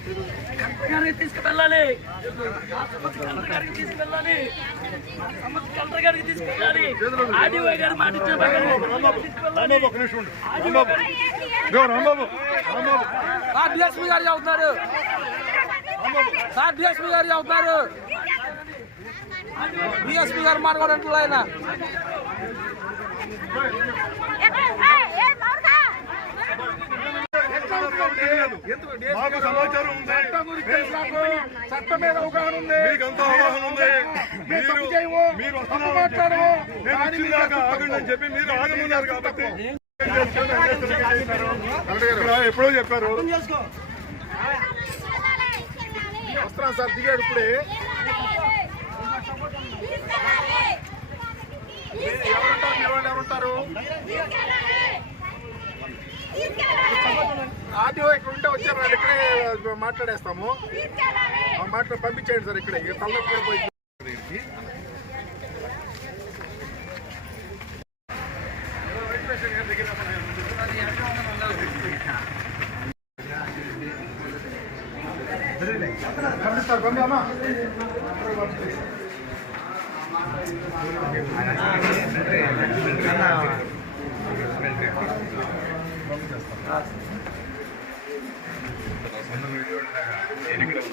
Collector గారికి తీసుకువెళ్ళాలి. గారికి తీసుకువెళ్ళాలి. కలెక్టర్ గారికి తీసుకెళ్ళాలి ఆర్డీఓ గారు మాట డిఎస్పీ గారు చెబుతున్నారు సార్ డిఎస్పీ గారు చెబుతున్నారు డిఎస్పీ గారు మాట్లాడంటున్నారు ఆయన. మాకు సమాచారం ఉంది. చట్టం మీద అవగాహన ఉంది. మీకంతా అవగాహన ఉంది. మీరు మీరు వస్తున్నారు నేను ఇచ్చిందాకా ఆగండి అని చెప్పి మీరు ఆగమన్నారు కాబట్టి ఇక్కడ ఎప్పుడో చెప్పారు. వస్తున్నాం సార్ దిగాడు ఇప్పుడే. ఎవరుంటారు? ఆర్టీఓ ఉంటే వచ్చారు వాళ్ళు ఇక్కడే మాట్లాడేస్తాము. మాటలు పంపించేయండి సార్ ఇక్కడ తల్లకు పోయి పంపిస్తారు పంపి అమ్మా